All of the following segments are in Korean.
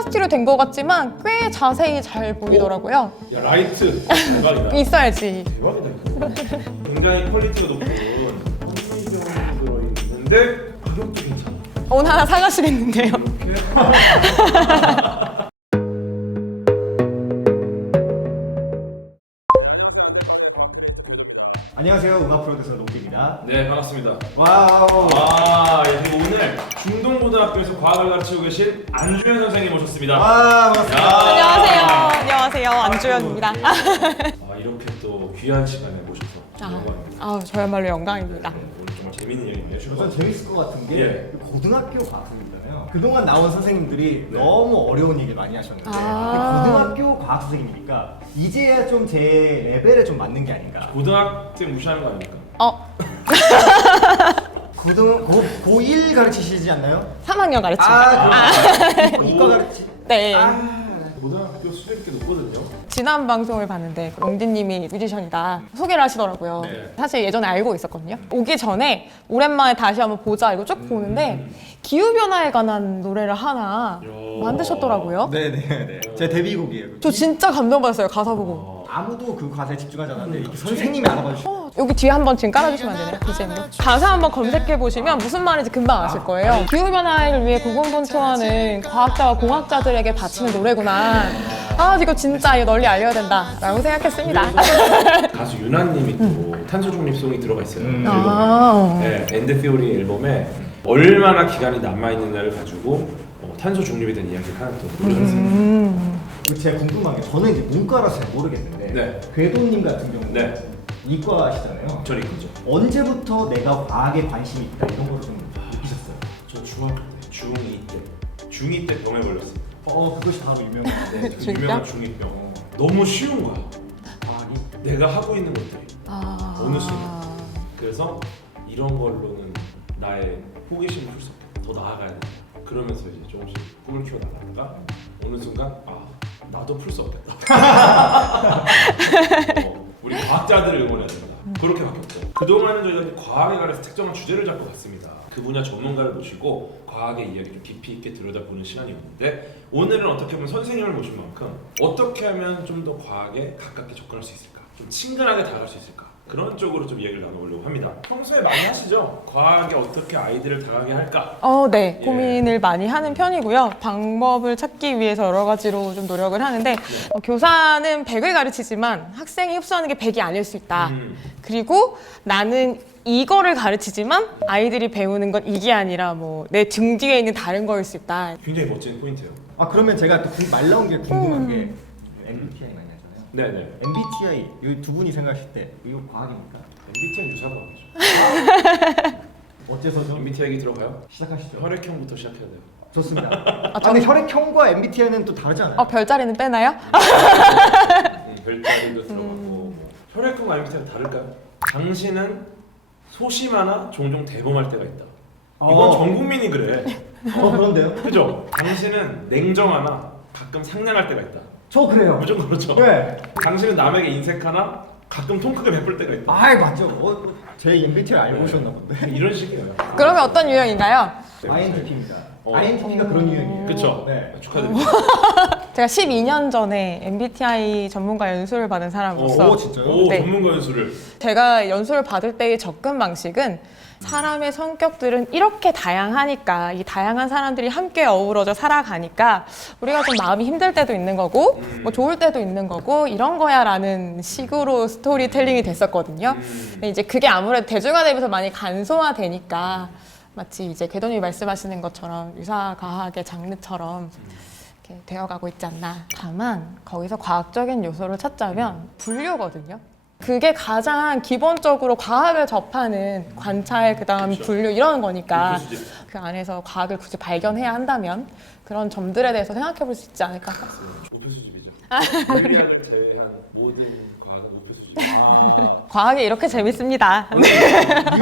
플라스틱으로 된 것 같지만 꽤 자세히 잘 보이더라고요. 야 라이트 대박이다. 있어야지. 대박이다 이거. 굉장히 퀄리티가 높은 현미경이 들어있는데 가격도 괜찮아. 오늘 하나 사가시겠는데요? 이렇게. 안녕하세요, 음악 프로듀서 롱디입니다. 네 반갑습니다. 와우. 그리고 오늘 중동고등학교에서 과학을 가르치고 계신 안주현 선생님 모셨습니다. 와, 반갑습니다. 안녕하세요. 안녕하세요. 안주현입니다. 이렇게 또 귀한 시간에 모셔서 영광입니다. 저야말로 영광입니다. 네, 오늘 정말 재밌는 얘기 우선 해주셔서 재밌을 것 같은 게 예. 고등학교 과학선생님이잖아요. 그동안 나온 선생님들이 네. 너무 어려운 얘기를 많이 하셨는데 아. 근데 고등학교 과학 선생님이니까 이제야 좀 제 레벨에 좀 맞는 게 아닌가. 고등학생 무시하는 거 아닙니까? 고1 가르치시지 않나요? 3학년 가르칩니다. 이과 가르치. 네. 고등학교 수준이 꽤 높거든요. 지난 방송을 봤는데 롱디님이 뮤지션이다 소개를 하시더라고요. 네. 사실 예전에 알고 있었거든요. 오기 전에 오랜만에 다시 한번 보자 이거 쭉 보는데 기후변화에 관한 노래를 하나 만드셨더라고요. 네네네. 제 데뷔곡이에요. 저 진짜 감동받았어요. 가사 보고. 아무도 그 과제에 집중하지 않았는데 이렇게 선생님이 알아봐 주시고. 여기 뒤에 한번 지금 깔아주시면 안 되나요? BGM으로? 가사 한번 검색해보시면 무슨 말인지 금방 아실 거예요. 기후변화를 위해 고군분투하는 과학자와 공학자들에게 바치는 노래구나. 이거 진짜 이거 널리 알려야 된다 라고 생각했습니다. 가수 유나님이 또 탄소 중립송이 들어가 있어요. 네, 엔드 티오리 앨범에 얼마나 기간이 남아 있느냐를 가지고 탄소 중립에 대한 이야기를 하는 또 노래가 있어요. 제가 궁금한 게 저는 이제 문과라서 잘 모르겠는데 네. 궤도님 같은 경우는 네. 이과시잖아요. 저리 그죠. 언제부터 내가 과학에 관심이 있다 이런 거를 좀 느끼셨어요? 저 중학교 때 중2 때 중2 때 병에 걸렸어요. 그것이 바로 유명한 네, 그 진짜? 유명한 중2병. 너무 쉬운 거야. 과학이. 내가 하고 있는 것들이 어느 순간. 그래서 이런 걸로는 나의 호기심을 풀 수 없다. 더 나아가야 된다. 그러면서 이제 조금씩 꿈을 키워 나가다가 어느 순간 나도 풀 수 없겠다. 우리 과학자들을 응원해야 된다. 그렇게 바뀌었죠. 그동안은 저희가 과학에 관해서 특정한 주제를 잡고 갔습니다. 그 분야 전문가를 모시고 과학의 이야기 좀 깊이 있게 들여다보는 시간이었는데 오늘은 어떻게 보면 선생님을 모신 만큼 어떻게 하면 좀 더 과학에 가깝게 접근할 수 있을까? 좀 친근하게 다가갈 수 있을까? 그런 쪽으로 좀 이야기를 나눠보려고 합니다. 평소에 많이 하시죠? 과학에 어떻게 아이들을 다가게 할까? 네. 예. 고민을 많이 하는 편이고요. 방법을 찾기 위해서 여러 가지로 좀 노력을 하는데 교사는 100을 가르치지만 학생이 흡수하는 게 100이 아닐 수 있다. 그리고 나는 이거를 가르치지만 아이들이 배우는 건 이게 아니라 뭐 내 등 뒤에 있는 다른 거일 수 있다. 굉장히 멋진 포인트예요. 그러면 제가 또 말 나온 게 궁금한 게 MBTI 많이 하잖아요. 네네. MBTI 이 두 분이 생각하실 때 이거 과학입니까? MBTI는 유사과학이죠. 어째서죠? MBTI 얘기 들어가요? 시작하시죠. 혈액형부터 시작해야 돼요. 좋습니다. 근데 혈액형과 MBTI는 또 다르지 않아요? 별자리는 빼나요? 별자리도 들어가고 혈액형과 MBTI가 다를까요? 당신은 소심하나 종종 대범할 때가 있다. 이건 전 국민이 그래. 그런데요? 그죠? 당신은 냉정하나 가끔 상냥할 때가 있다. 저 그래요. 무조건 그렇죠. 네. 당신은 남에게 인색하나 가끔 통 크게 베풀 때가 있다. 맞죠. 제 MBTI 알고 오셨나 본데. 이런 식이에요. 그러면 어떤 유형인가요? INTP입니다. INTP가 그런 유형이에요. 그쵸? 네. 축하드립니다. 제가 12년 전에 MBTI 전문가 연수를 받은 사람으로서 진짜요? 네. 전문가 연수를. 제가 연수를 받을 때의 접근 방식은 사람의 성격들은 이렇게 다양하니까 이 다양한 사람들이 함께 어우러져 살아가니까 우리가 좀 마음이 힘들 때도 있는 거고 뭐 좋을 때도 있는 거고 이런 거야 라는 식으로 스토리텔링이 됐었거든요. 근데 이제 그게 아무래도 대중화되면서 많이 간소화되니까 마치 이제 궤도님이 말씀하시는 것처럼 유사과학의 장르처럼 이렇게 되어가고 있지 않나. 다만 거기서 과학적인 요소를 찾자면 분류거든요. 그게 가장 기본적으로 과학을 접하는 관찰, 그다음 분류 이런 거니까 그 안에서 과학을 굳이 발견해야 한다면 그런 점들에 대해서 생각해 볼 수 있지 않을까. 목표 수집이죠. 물리학을 제외한 모든 과학은 목표 수집. 과학이 이렇게 재밌습니다.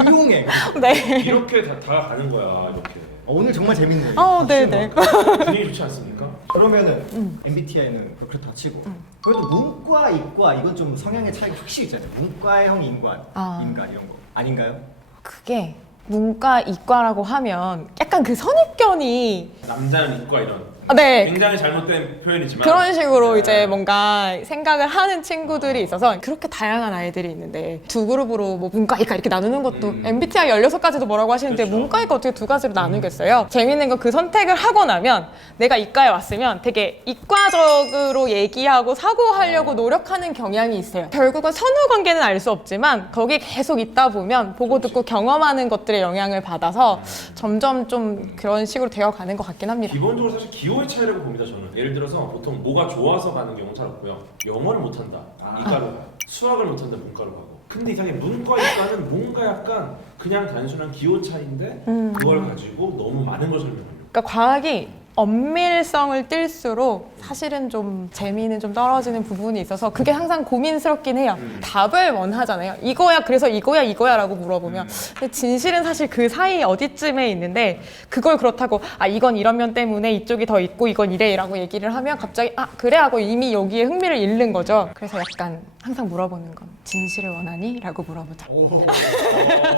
유용해. 네. 이렇게 다가가는 거야 이렇게. 오늘 정말 재밌네요. 네네. 분위기 좋지 않습니까? 그러면은 MBTI는 그렇다 치고 그래도 문과, 이과 이건 좀 성향의 차이가 확실히 있잖아요. 문과형 인간 이런 거 아닌가요? 그게 문과, 이과라고 하면 약간 그 선입견이 남자는 이과 이런 네. 굉장히 잘못된 표현이지만 그런 식으로 네. 이제 뭔가 생각을 하는 친구들이 있어서 그렇게 다양한 아이들이 있는데 두 그룹으로 뭐 문과, 이과 이렇게 나누는 것도 MBTI 16가지도 뭐라고 하시는데 그렇죠. 문과, 이과 어떻게 두 가지로 나누겠어요? 재밌는 건 그 선택을 하고 나면 내가 이과에 왔으면 되게 이과적으로 얘기하고 사고하려고 노력하는 경향이 있어요. 결국은 선후 관계는 알 수 없지만 거기에 계속 있다 보면 보고 듣고 경험하는 것들의 영향을 받아서 점점 좀 그런 식으로 되어가는 것 같긴 합니다. 기본적으로 사실 기호의 차이라고 봅니다. 저는 예를 들어서 보통 뭐가 좋아서 가는 경우는 잘 없고요. 영어를 못한다 이과로 가요. 수학을 못한다 문과로 가고. 근데 이상하게 문과 이과는 뭔가 약간 그냥 단순한 기호 차이인데 그걸 가지고 너무 많은 걸 설명하려고. 그러니까 과학이 엄밀성을 띨수록 사실은 좀 재미는 좀 떨어지는 부분이 있어서 그게 항상 고민스럽긴 해요. 답을 원하잖아요. 이거야, 그래서 이거야 라고 물어보면 근데 진실은 사실 그 사이 어디쯤에 있는데 그걸 그렇다고 아 이건 이런 면 때문에 이쪽이 더 있고 이건 이래 라고 얘기를 하면 갑자기 아 그래 하고 이미 여기에 흥미를 잃는 거죠. 그래서 약간 항상 물어보는 건 진실을 원하니? 라고 물어보죠. 오,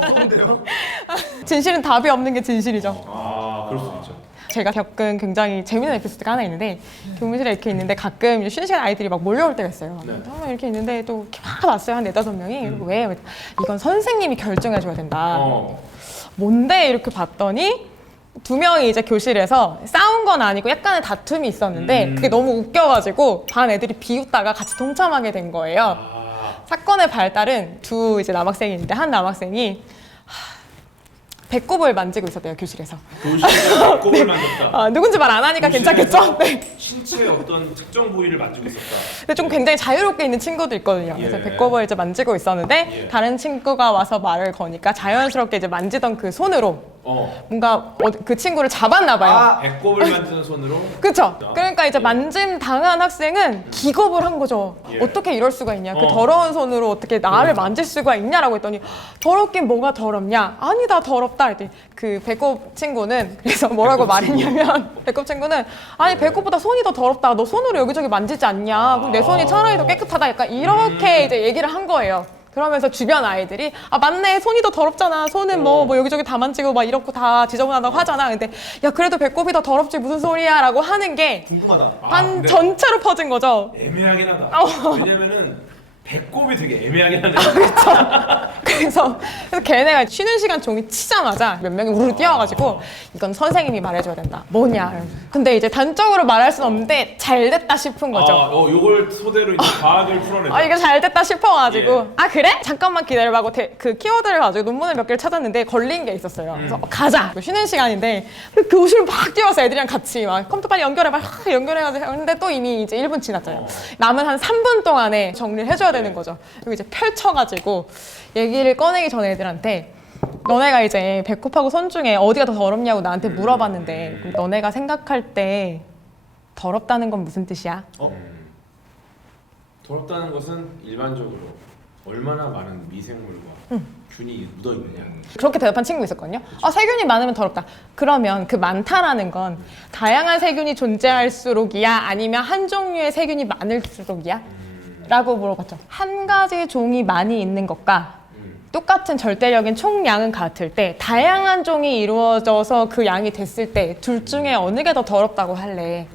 좋은데요? 진실은 답이 없는 게 진실이죠. 아 그럴 수 있죠. 제가 겪은 굉장히 재미있는 에피소드가 하나 있는데 교무실에 이렇게 있는데 가끔 쉬는 시간 아이들이 막 몰려올 때가 있어요. 네. 이렇게 있는데 또 이렇게 막 왔어요. 한 4-5명이. 왜? 이건 선생님이 결정해줘야 된다. 뭔데? 이렇게 봤더니 2명이 이제 교실에서 싸운 건 아니고 약간의 다툼이 있었는데 그게 너무 웃겨가지고 반 애들이 비웃다가 같이 동참하게 된 거예요. 사건의 발달은 두 이제 남학생이 있는데 한 남학생이 배꼽을 만지고 있었대요, 교실에서. 교실에서 배꼽을 만졌다. 누군지 말 안 하니까 괜찮겠죠? 네. 신체의 어떤 특정 부위를 만지고 있었다. 근데 좀 굉장히 자유롭게 있는 친구도 있거든요. 그래서 예. 배꼽을 이제 만지고 있었는데 예. 다른 친구가 와서 말을 거니까 자연스럽게 이제 만지던 그 손으로 뭔가 그 친구를 잡았나 봐요. 배꼽을 만지는 손으로. 그쵸? 그러니까 이제 만짐 당한 학생은 기겁을 한 거죠. 예. 어떻게 이럴 수가 있냐? 그 더러운 손으로 어떻게 나를 만질 수가 있냐라고 했더니 더럽긴 뭐가 더럽냐? 아니다 더럽다 했더니 그 배꼽 친구는 그래서 뭐라고 말했냐면 배꼽 친구는 아니 배꼽보다 손이 더 더럽다. 너 손으로 여기저기 만지지 않냐? 그럼 내 손이 차라리 더 깨끗하다. 약간 이렇게 이제 얘기를 한 거예요. 그러면서 주변 아이들이 아 맞네 손이 더 더럽잖아 손은 뭐 여기저기 다 만지고 막 이렇고 다 지저분하다고 하잖아 근데 야 그래도 배꼽이 더 더럽지 무슨 소리야 라고 하는 게 궁금하다. 반 근데 전체로 퍼진 거죠. 애매하긴 하다. 왜냐면은 배꼽이 되게 애매하긴 하네. 그래서 걔네가 쉬는 시간 종이 치자마자 몇 명이 우르르 뛰어와가지고 이건 선생님이 말해줘야 된다. 뭐냐. 근데 이제 단적으로 말할 수는 없는데 잘 됐다 싶은 거죠. 요걸 소대로 이제 과학을 풀어내자. 이게 잘 됐다 싶어가지고 예. 아 그래? 잠깐만 기다려봐 그 키워드를 가지고 논문을 몇 개를 찾았는데 걸린 게 있었어요. 그래서 가자. 쉬는 시간인데 교실 막 뛰어서 애들이랑 같이 막 컴퓨터 빨리 연결해봐 연결해가지고 근데 또 이미 이제 1분 지났잖아요. 남은 한 3분 동안에 정리를 해줘야 되는 거죠. 그리고 이제 펼쳐가지고 얘기를 꺼내기 전에 애들한테 너네가 이제 배꼽하고 손 중에 어디가 더 더럽냐고 나한테 물어봤는데 그럼 너네가 생각할 때 더럽다는 건 무슨 뜻이야? 더럽다는 것은 일반적으로 얼마나 많은 미생물과 균이 묻어 있느냐. 그렇게 대답한 친구 있었거든요. 세균이 많으면 더럽다. 그러면 그 많다라는 건 다양한 세균이 존재할수록이야? 아니면 한 종류의 세균이 많을수록이야? 라고 물어봤죠. 한 가지 종이 많이 있는 것과 똑같은 절대적인 총량은 같을 때 다양한 종이 이루어져서 그 양이 됐을 때 둘 중에 어느 게 더 더럽다고 할래?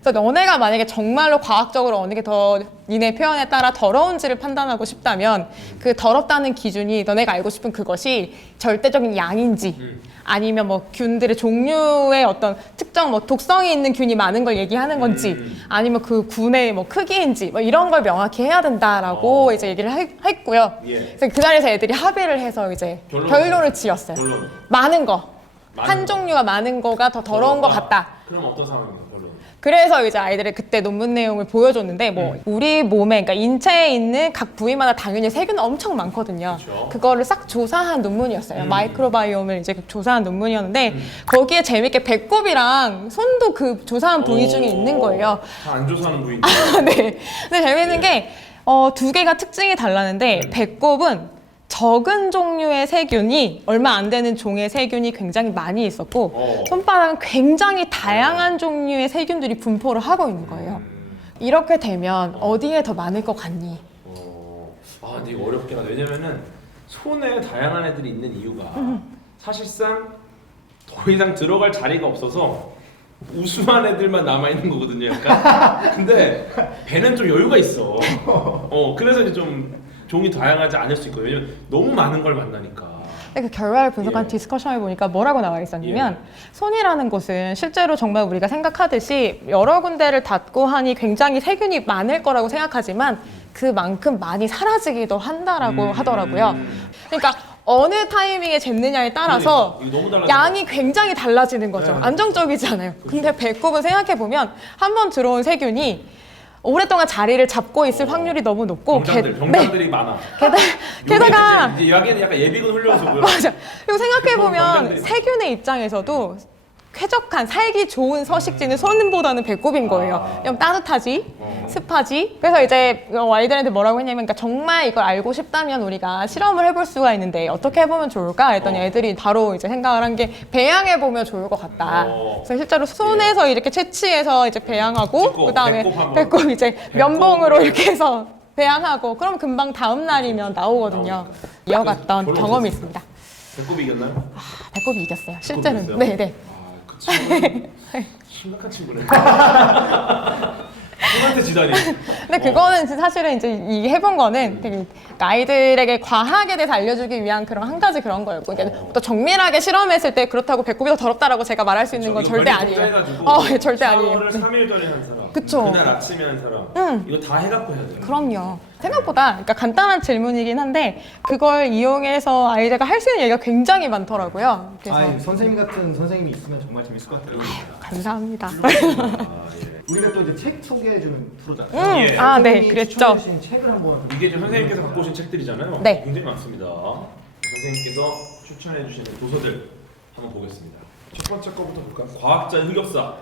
그래서 너네가 만약에 정말로 과학적으로 어느 게 더 니네 표현에 따라 더러운지를 판단하고 싶다면 그 더럽다는 기준이 너네가 알고 싶은 그것이 절대적인 양인지 아니면 뭐 균들의 종류의 어떤 특정 뭐 독성이 있는 균이 많은 걸 얘기하는 건지 아니면 그 균의 뭐 크기인지 뭐 이런 걸 명확히 해야 된다라고 이제 얘기를 했고요. 예. 그래서 그 자리에서 애들이 합의를 해서 이제 결론을 지었어요. 결론. 많은 거. 많은 한 거. 종류가 많은 거가 더 더러운 것 같다. 그럼 어떤 상황입니까? 결론. 그래서 이제 아이들이 그때 논문 내용을 보여줬는데 뭐 우리 몸에 그러니까 인체에 있는 각 부위마다 당연히 세균은 엄청 많거든요. 그렇죠. 그거를 싹 조사한 논문이었어요. 마이크로바이옴을 이제 조사한 논문이었는데 거기에 재밌게 배꼽이랑 손도 그 조사한 부위 중에 있는 거예요. 안 조사하는 부위인데. 네. 근데 재밌는 게 두 개가 특징이 달랐는데 배꼽은 적은 종류의 세균이 얼마 안 되는 종의 세균이 굉장히 많이 있었고 손바닥은 굉장히 다양한 종류의 세균들이 분포를 하고 있는 거예요. 이렇게 되면 어디에 더 많을 것 같니? 근데 이거 어렵긴 하다. 왜냐면은 손에 다양한 애들이 있는 이유가 사실상 더 이상 들어갈 자리가 없어서 우수한 애들만 남아 있는 거거든요, 약간. 근데 배는 좀 여유가 있어. 그래서 이제 좀 종이 다양하지 않을 수 있고 왜냐면 너무 많은 걸 만나니까. 그 결과를 분석한 예. 디스커션을 보니까 뭐라고 나와 있었냐면 손이라는 곳은 실제로 정말 우리가 생각하듯이 여러 군데를 닫고 하니 굉장히 세균이 많을 거라고 생각하지만 그만큼 많이 사라지기도 한다라고 하더라고요. 그러니까 어느 타이밍에 쟀느냐에 따라서 그러니까, 이거 너무 달라져. 양이 굉장히 달라지는 거죠. 네. 안정적이지 않아요. 근데 배꼽은 생각해보면 한 번 들어온 세균이 오랫동안 자리를 잡고 있을 확률이 너무 높고 병장들이 많아. 게다가 이제 여기는 약간 예비군 훈련소고요. 맞아. 그리고 생각해보면 병장들이 세균의 입장에서도 쾌적한 살기 좋은 서식지는 손보다는 배꼽인 거예요. 좀 따뜻하지, 습하지. 그래서 이제 아이들한테 뭐라고 했냐면, 그러니까 정말 이걸 알고 싶다면 우리가 실험을 해볼 수가 있는데 어떻게 해보면 좋을까? 했더니 애들이 바로 이제 생각을 한 게 배양해 보면 좋을 것 같다. 그래서 실제로 손에서 이렇게 채취해서 이제 배양하고 찍고, 그다음에 배꼽 배꼽 이제 면봉으로 이렇게 해서 배양하고 그럼 금방 다음 날이면 나오거든요. 이어갔던 결론 경험이 어땠어요? 있습니다. 배꼽이 이겼나요? 배꼽이 이겼어요. 실제로는. 이겼어요? 네. 그 친구는 심각한 친구네. 형한테 지다니. 근데 그거는 사실은 이제 이 해본 거는 되게 아이들에게 과학에 대해서 알려주기 위한 그런 한 가지 그런 거였고, 그러니까 또 정밀하게 실험했을 때 그렇다고 배꼽이 더 더럽다라고 제가 말할 수 있는 건 절대 아니에요. 예, 절대 아니에요. 샤워를 3일 전에 한 사람, 그쵸. 그날 아침에 한 사람, 이거 다 해갖고 해야 돼요. 그럼요. 생각보다 그러니까 간단한 질문이긴 한데 그걸 이용해서 아이들과 할 수 있는 얘기가 굉장히 많더라고요. 그래서 선생님 같은 선생님이 있으면 정말 재밌을 것 같아요. 감사합니다. 우리가 또 이제 책 소개해주는 프로잖아요. 예. 아, 네, 선생님이 그랬죠. 추천해주신 책을 한번 이게 지금 선생님께서 갖고 오신 책들이잖아요. 네. 굉장히 많습니다. 선생님께서 추천해 주시는 도서들 한번 보겠습니다. 첫 번째 거부터 볼까요? 과학자의 흑역사.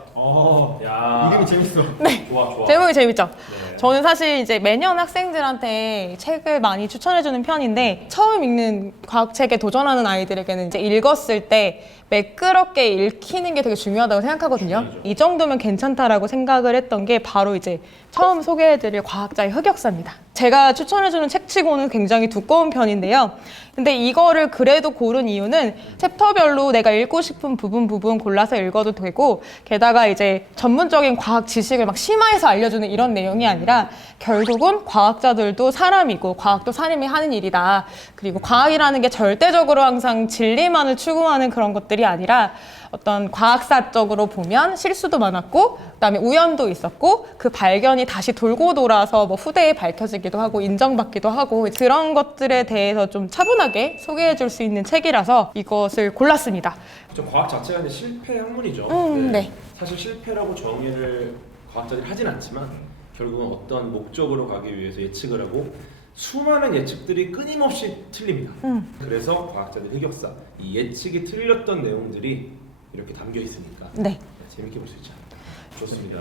야, 이름이 재밌어. 좋아. 제목이 재밌죠? 네. 저는 사실 이제 매년 학생들한테 책을 많이 추천해주는 편인데 처음 읽는 과학책에 도전하는 아이들에게는 이제 읽었을 때 매끄럽게 읽히는 게 되게 중요하다고 생각하거든요. 중요하죠. 이 정도면 괜찮다라고 생각을 했던 게 바로 이제 처음 소개해드릴 과학자의 흑역사입니다. 제가 추천해주는 책치고는 굉장히 두꺼운 편인데요. 근데 이거를 그래도 고른 이유는 챕터별로 내가 읽고 싶은 부분 골라서 읽어도 되고, 게다가 이제 전문적인 과학 지식을 막 심화해서 알려주는 이런 내용이 아니라 결국은 과학자들도 사람이고 과학도 사람이 하는 일이다. 그리고 과학이라는 게 절대적으로 항상 진리만을 추구하는 그런 것들이 아니라 어떤 과학사적으로 보면 실수도 많았고 그다음에 우연도 있었고 그 발견이 다시 돌고 돌아서 뭐 후대에 밝혀지기도 하고 인정받기도 하고 그런 것들에 대해서 좀 차분하게 소개해 줄 수 있는 책이라서 이것을 골랐습니다. 저 과학 자체가 이제 실패 학문이죠. 네. 사실 실패라고 정의를 과학자들이 하진 않지만 결국은 어떤 목적으로 가기 위해서 예측을 하고 수많은 예측들이 끊임없이 틀립니다. 그래서 과학자들 흑역사, 이 예측이 틀렸던 내용들이 이렇게 담겨 있으니까 네. 재밌게 볼 수 있지 않을까. 좋습니다.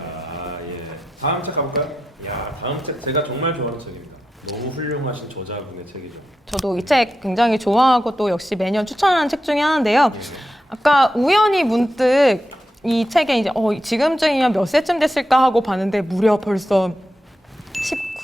예. 다음 책 가볼까요? 야, 다음 책 제가 정말 좋아하는 책입니다. 너무 훌륭하신 저자분의 책이죠. 저도 이 책 굉장히 좋아하고 또 역시 매년 추천하는 책 중에 하나인데요. 아까 우연히 문득 이 책에 이제 지금쯤이면 몇 세쯤 됐을까 하고 봤는데 무려 벌써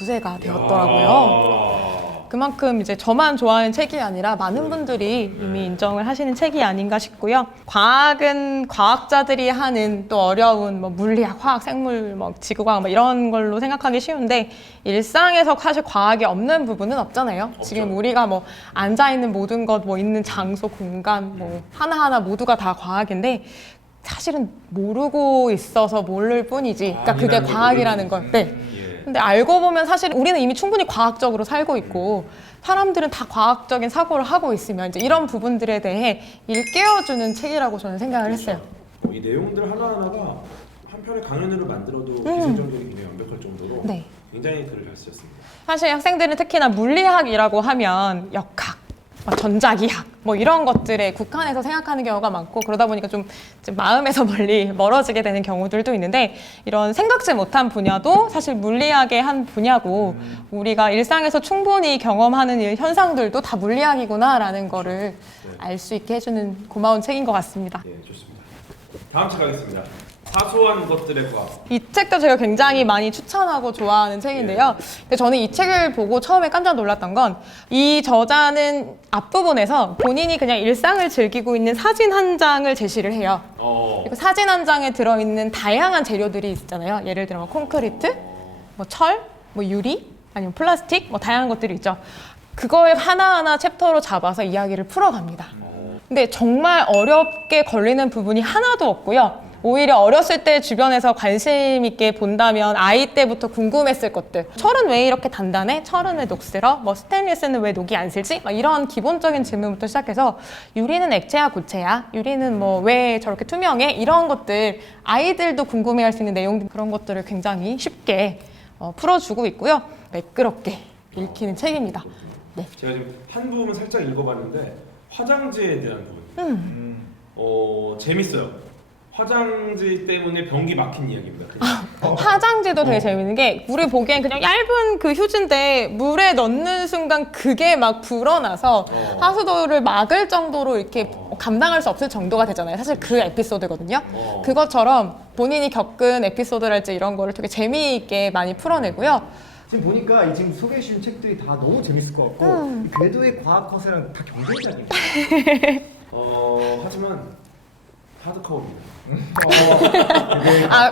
19세가 되었더라고요. 그만큼 이제 저만 좋아하는 책이 아니라 많은 분들이 이미 인정을 하시는 책이 아닌가 싶고요. 과학은 과학자들이 하는 또 어려운 뭐 물리학, 화학, 생물, 뭐 지구과학 뭐 이런 걸로 생각하기 쉬운데 일상에서 사실 과학이 없는 부분은 없잖아요. 없죠. 지금 우리가 뭐 앉아 있는 모든 것, 뭐 있는 장소, 공간, 뭐 하나하나 모두가 다 과학인데 사실은 모르고 있어서 모를 뿐이지. 그러니까 그게 과학이라는 걸. 네. 근데 알고 보면 사실 우리는 이미 충분히 과학적으로 살고 있고 사람들은 다 과학적인 사고를 하고 있으면 이제 이런 부분들에 대해 일깨워주는 책이라고 저는 생각을 했어요. 이 내용들 하나하나가 한 편의 강연으로 만들어도 기술적으로 굉장히 완벽할 정도로 네. 굉장히 글을 잘 쓰셨습니다. 사실 학생들은 특히나 물리학이라고 하면 역학, 전자기학 뭐 이런 것들에 국한해서 생각하는 경우가 많고 그러다 보니까 좀 마음에서 멀어지게 되는 경우들도 있는데 이런 생각지 못한 분야도 사실 물리학의 한 분야고 우리가 일상에서 충분히 경험하는 현상들도 다 물리학이구나라는 거를 알 수 있게 해주는 고마운 책인 것 같습니다. 예, 좋습니다. 다음 책 가겠습니다. 사소한 것들의 과학. 이 책도 제가 굉장히 많이 추천하고 좋아하는 책인데요. 근데 저는 이 책을 보고 처음에 깜짝 놀랐던 건 이 저자는 앞부분에서 본인이 그냥 일상을 즐기고 있는 사진 한 장을 제시를 해요. 그리고 사진 한 장에 들어있는 다양한 재료들이 있잖아요. 예를 들어 뭐 콘크리트, 뭐 철, 뭐 유리, 아니면 플라스틱, 뭐 다양한 것들이 있죠. 그걸 하나하나 챕터로 잡아서 이야기를 풀어갑니다. 근데 정말 어렵게 걸리는 부분이 하나도 없고요. 오히려 어렸을 때 주변에서 관심 있게 본다면 아이 때부터 궁금했을 것들. 철은 왜 이렇게 단단해? 철은 왜 녹슬어? 뭐 스테인리스는 왜 녹이 안 슬지? 막 이런 기본적인 질문부터 시작해서 유리는 액체야 고체야? 유리는 뭐 왜 저렇게 투명해? 이런 것들 아이들도 궁금해할 수 있는 내용 그런 것들을 굉장히 쉽게 풀어주고 있고요. 매끄럽게 읽히는 책입니다. 네. 제가 지금 한 부분 살짝 읽어봤는데 화장지에 대한 부분. 재밌어요. 화장지 때문에 변기 막힌 이야기입니다. 화장지도 되게 재밌는 게 우리 보기엔 그냥 얇은 그 휴지인데 물에 넣는 순간 그게 막 불어나서 하수도를 막을 정도로 이렇게 감당할 수 없을 정도가 되잖아요. 사실 그 에피소드거든요. 그것처럼 본인이 겪은 에피소드랄지 이런 거를 되게 재미있게 많이 풀어내고요. 지금 보니까 이 지금 소개해 주신 책들이 다 너무 재밌을 것 같고 이 궤도의 과학 허세랑 다 경쟁자입니다. 하지만 하드커버입니다.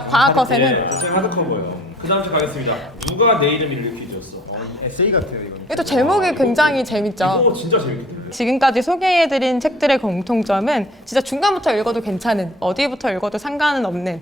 과학 허세는 예, 제가 하드커버예요. 그 다음 주 가겠습니다. 누가 내 이름 읽는 퀴즈였어? 에세이 같아요 이거. 이것도 제목이 굉장히 재밌죠. 이거 진짜 재밌던데. 지금까지 소개해드린 책들의 공통점은 진짜 중간부터 읽어도 괜찮은, 어디부터 읽어도 상관은 없는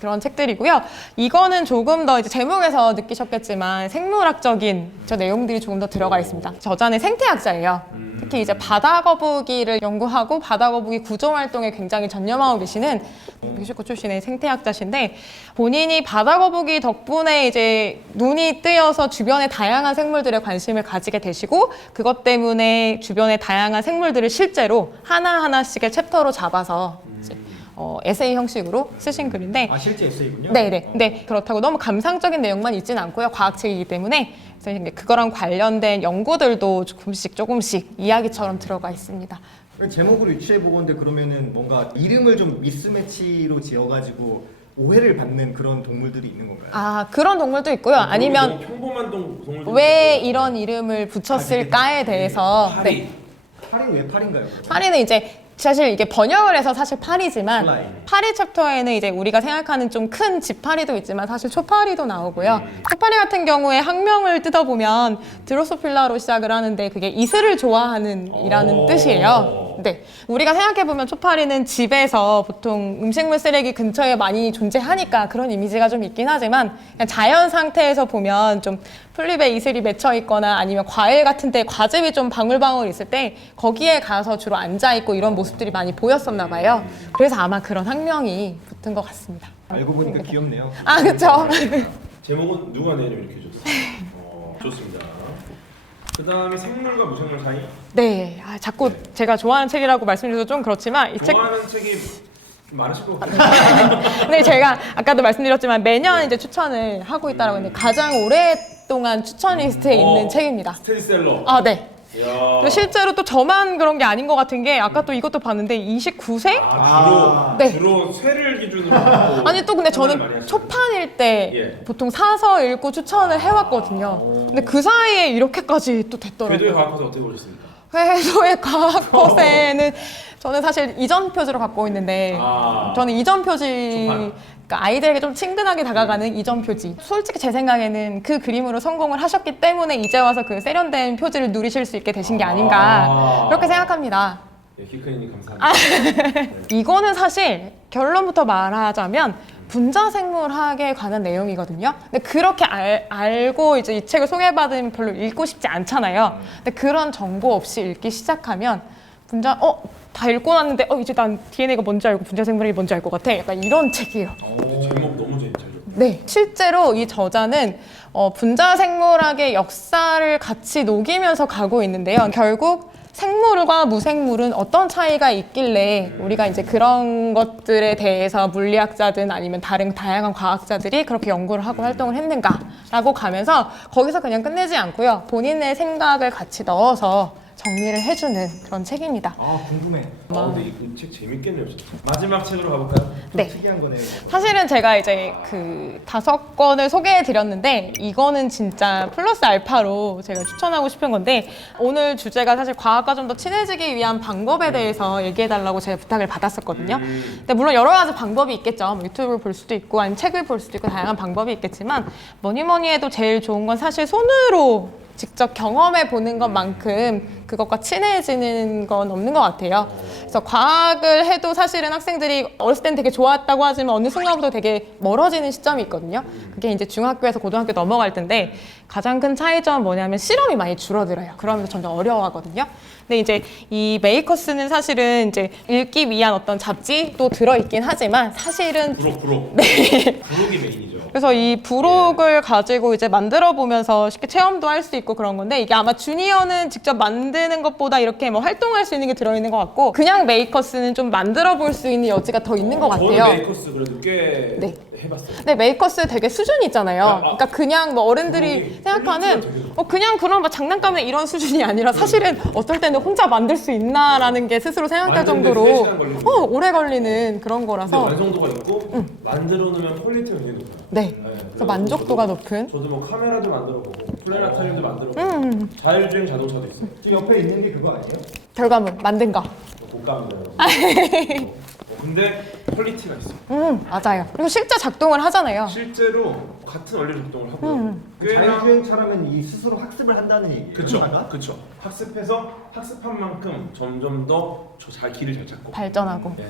그런 책들이고요. 이거는 조금 더 이제 제목에서 느끼셨겠지만 생물학적인 저 내용들이 조금 더 들어가 있습니다. 저자는 생태학자예요. 특히 이제 바다거북이를 연구하고 바다거북이 구조 활동에 굉장히 전념하고 계시는 멕시코 출신의 생태학자신데 본인이 바다거북이 덕분에 이제 눈이 뜨여서 주변의 다양한 생물들에 관심을 가지게 되시고 그것 때문에 주변의 다양한 생물들을 실제로 하나하나씩의 챕터로 잡아서 이제 에세이 형식으로 쓰신 글인데 실제 에세이군요? 네네. 근데 그렇다고 너무 감상적인 내용만 있진 않고요. 과학책이기 때문에 그래서 이제 그거랑 관련된 연구들도 조금씩 이야기처럼 들어가 있습니다. 제목을 유추해 보건데 그러면은 뭔가 이름을 좀 미스매치로 지어가지고 오해를 받는 그런 동물들이 있는 건가요? 그런 동물도 있고요. 아니면 평범한 동물들 왜 이런 이름을 붙였을까에 대해서 파리. 파리는 왜 파리인가요? 파리는 이제 사실 이게 번역을 해서 사실 파리지만 플라이. 파리 챕터에는 이제 우리가 생각하는 좀 큰 지파리도 있지만 사실 초파리도 나오고요. 초파리 같은 경우에 학명을 뜯어보면 드로소필라로 시작을 하는데 그게 이슬을 좋아하는 이라는 뜻이에요. 네, 우리가 생각해보면 초파리는 집에서 보통 음식물 쓰레기 근처에 많이 존재하니까 그런 이미지가 좀 있긴 하지만 그냥 자연 상태에서 보면 좀 풀잎에 이슬이 맺혀 있거나 아니면 과일 같은 데 과즙이 좀 방울방울 있을 때 거기에 가서 주로 앉아있고 이런 모습들이 많이 보였었나 봐요. 그래서 아마 그런 학명이 붙은 것 같습니다. 알고 보니까 귀엽네요. 그쵸? 제목은 누가 내 이름 이렇게 줬어? 좋습니다. 그 다음에 생물과 무생물 사이? 네, 자꾸 제가 좋아하는 책이라고 말씀드려서 좀 그렇지만 이 책 좋아하는 책이 좀 많으실 것 같아요. 네, 제가 아까도 말씀드렸지만 매년 이제 추천을 하고 있다라고 했는데 가장 오랫동안 추천 리스트에 있는 책입니다. 스테디셀러. 네. 이야. 근데 실제로 또 저만 그런 게 아닌 것 같은 게 아까 또 이것도 봤는데 29세? 주로 네. 주로 쇠를 기준으로 아니 또 근데 많이 저는 하시죠. 초판일 때 예. 보통 사서 읽고 추천을 해왔거든요. 근데 그 사이에 이렇게까지 또 궤도의 됐더라고요. 과학에서 어떻게 보셨습니까? 회도의 과학 거세는 저는 사실 이전 표지로 갖고 있는데 저는 이전 표지 초판. 그러니까 아이들에게 좀 친근하게 다가가는 이전 표지. 솔직히 제 생각에는 그 그림으로 성공을 하셨기 때문에 이제 와서 그 세련된 표지를 누리실 수 있게 되신 게 아닌가 그렇게 생각합니다. 네, 키크님 감사합니다. 이거는 사실 결론부터 말하자면 분자생물학에 관한 내용이거든요. 근데 그렇게 알고 이제 이 책을 소개받으면 별로 읽고 싶지 않잖아요. 근데 그런 정보 없이 읽기 시작하면 다 읽고 났는데 이제 난 DNA가 뭔지 알고 분자생물학이 뭔지 알 것 같아. 약간 이런 책이에요. 제목 너무 잘 줬다. 네, 실제로 이 저자는 분자생물학의 역사를 같이 녹이면서 가고 있는데요. 결국 생물과 무생물은 어떤 차이가 있길래 우리가 이제 그런 것들에 대해서 물리학자든 아니면 다른 다양한 과학자들이 그렇게 연구를 하고 활동을 했는가라고 가면서 거기서 그냥 끝내지 않고요. 본인의 생각을 같이 넣어서 정리를 해주는 그런 책입니다. 아 궁금해. 근데 이 책 재밌겠네요 진짜. 마지막 책으로 가볼까요? 좀 네. 특이한 거네요. 사실은 제가 이제 그 5권을 소개해 드렸는데 이거는 진짜 플러스 알파로 제가 추천하고 싶은 건데 오늘 주제가 사실 과학과 좀 더 친해지기 위한 방법에 대해서 얘기해 달라고 제가 부탁을 받았었거든요. 근데 물론 여러 가지 방법이 있겠죠. 뭐 유튜브를 볼 수도 있고 아니면 책을 볼 수도 있고 다양한 방법이 있겠지만 뭐니 뭐니 해도 제일 좋은 건 사실 손으로 직접 경험해 보는 것만큼 그것과 친해지는 건 없는 것 같아요. 그래서 과학을 해도 사실은 학생들이 어렸을 땐 되게 좋았다고 하지만 어느 순간부터 되게 멀어지는 시점이 있거든요. 그게 이제 중학교에서 고등학교 넘어갈 텐데 가장 큰 차이점은 뭐냐면 실험이 많이 줄어들어요. 그러면서 점점 어려워하거든요. 근데 이제 이 메이커스는 사실은 이제 읽기 위한 어떤 잡지도 들어있긴 하지만 사실은 부록. 네. 부록이 메인이죠. 그래서 이 부록을 가지고 이제 만들어 보면서 쉽게 체험도 할 수 있고 그런 건데 이게 아마 주니어는 직접 만드는 것보다 이렇게 뭐 활동할 수 있는 게 들어있는 것 같고 그냥 메이커스는 좀 만들어 볼 수 있는 여지가 더 있는 것 같아요. 저는 메이커스 그래도 꽤 네. 해봤어요. 근데 메이커스 되게 수준이 있잖아요. 그러니까 그냥 뭐 어른들이 부록이 생각하는 되게 높아요. 그냥 그런 막 장난감의 이런 수준이 아니라 사실은 어떨 때는 혼자 만들 수 있나라는 게 스스로 생각할 만드는데 정도로 3시간 걸리고. 오래 걸리는 그런 근데 거라서 완성도가 있고 만들어 놓으면 퀄리티가 굉장히 높아요. 네. 그래서 만족도가 높은 저도 뭐 카메라도 만들어보고 플래네타리움도 만들어보고 자율주행 자동차도 있어요. 지금 옆에 있는 게 그거 아니에요? 결과물 만든 거. 고가입니다. 여러분. 근데 퀄리티가 있어요. 맞아요. 그리고 실제 작동을 하잖아요. 실제로 같은 원리로 작동을 하고요. 꽤나 자율주행차라면 이 스스로 학습을 한다는 얘기예요. 그쵸, 차가? 그쵸. 학습해서 학습한 만큼 점점 더 잘 길을 잘 찾고 발전하고. 네,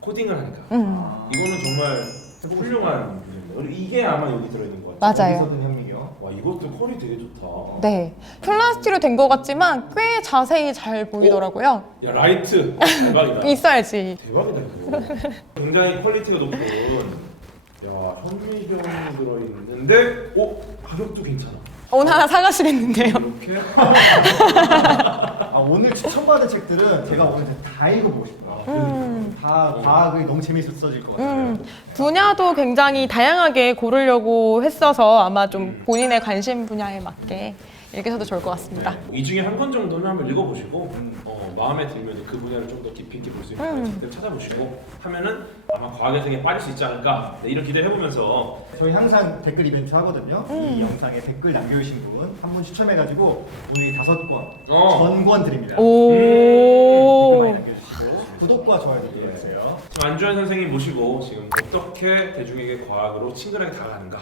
코딩을 하니까 아, 이거는 정말 훌륭한 분야입니다. 그리고 이게 아마 여기 들어있는 것 같아요. 맞아요. 어디서든 현미경. 와 이것도 컬이 되게 좋다. 네. 플라스틱으로 된 것 같지만 꽤 자세히 잘 보이더라고요. 야 라이트 대박이다. 있어야지. 대박이다 이거. 굉장히 퀄리티가 높은 야 현미경이 들어있는데 가격도 괜찮아. 오늘 하나 사가시겠는데요. 이렇게 오늘 추천받은 책들은 제가 오늘 다 읽어보고 싶어요. 다 과학이 너무 재밌어질 것 같아요. 분야도 굉장히 다양하게 고르려고 했어서 아마 좀 본인의 관심 분야에 맞게 읽으셔도 좋을 것 같습니다. 네, 이 중에 한 권 정도는 한번 읽어보시고 마음에 들면 그 분야를 좀 더 깊이 있게 볼 수 있는 책들을 찾아보시고 하면은 아마 과학의 세계에 빠질 수 있지 않을까 이런 기대를 해보면서 저희 항상 댓글 이벤트 하거든요. 이 영상에 댓글 남겨주신 분 한 분 추첨해가지고 오늘 이 5권 전권 드립니다. 댓글 많이 오. 남겨주시고 구독과 좋아요 눌러주세요. 지금 안주환 선생님 모시고 지금 어떻게 대중에게 과학으로 친근하게 다가가는가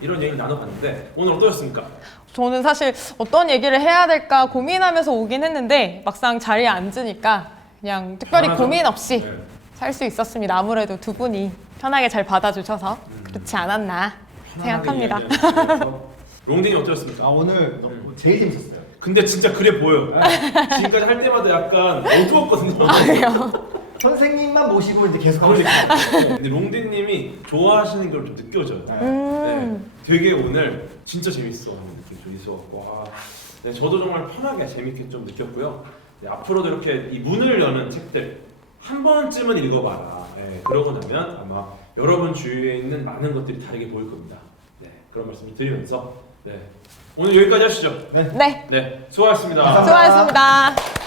이런 얘기를 나눠봤는데 오늘 어떠셨습니까? 저는 사실 어떤 얘기를 해야 될까 고민하면서 오긴 했는데 막상 자리에 앉으니까 그냥 특별히 편하죠? 고민 없이 네. 살 수 있었습니다. 아무래도 두 분이 편하게 잘 받아주셔서 그렇지 않았나 생각합니다. 롱딘이 어떠셨습니까? 오늘 너무 제일 재밌었어요. 근데 진짜 그래 보여요. 지금까지 할 때마다 약간 어두웠거든요. 선생님만 모시고 이제 계속 하고 있어요. 근데 롱딘님이 좋아하시는 걸 좀 느껴져요. 네, 음. 되게 오늘 진짜 재밌어 하는 느낌이 좀 있어갖고 와, 네, 저도 정말 편하게 재밌게 좀 느꼈고요. 네, 앞으로도 이렇게 이 문을 여는 책들 한 번쯤은 읽어봐라. 네, 그러고 나면 아마 여러분 주위에 있는 많은 것들이 다르게 보일 겁니다. 네, 그런 말씀을 드리면서 오늘 여기까지 하시죠. 네, 네, 수고하셨습니다. 감사합니다. 수고하셨습니다.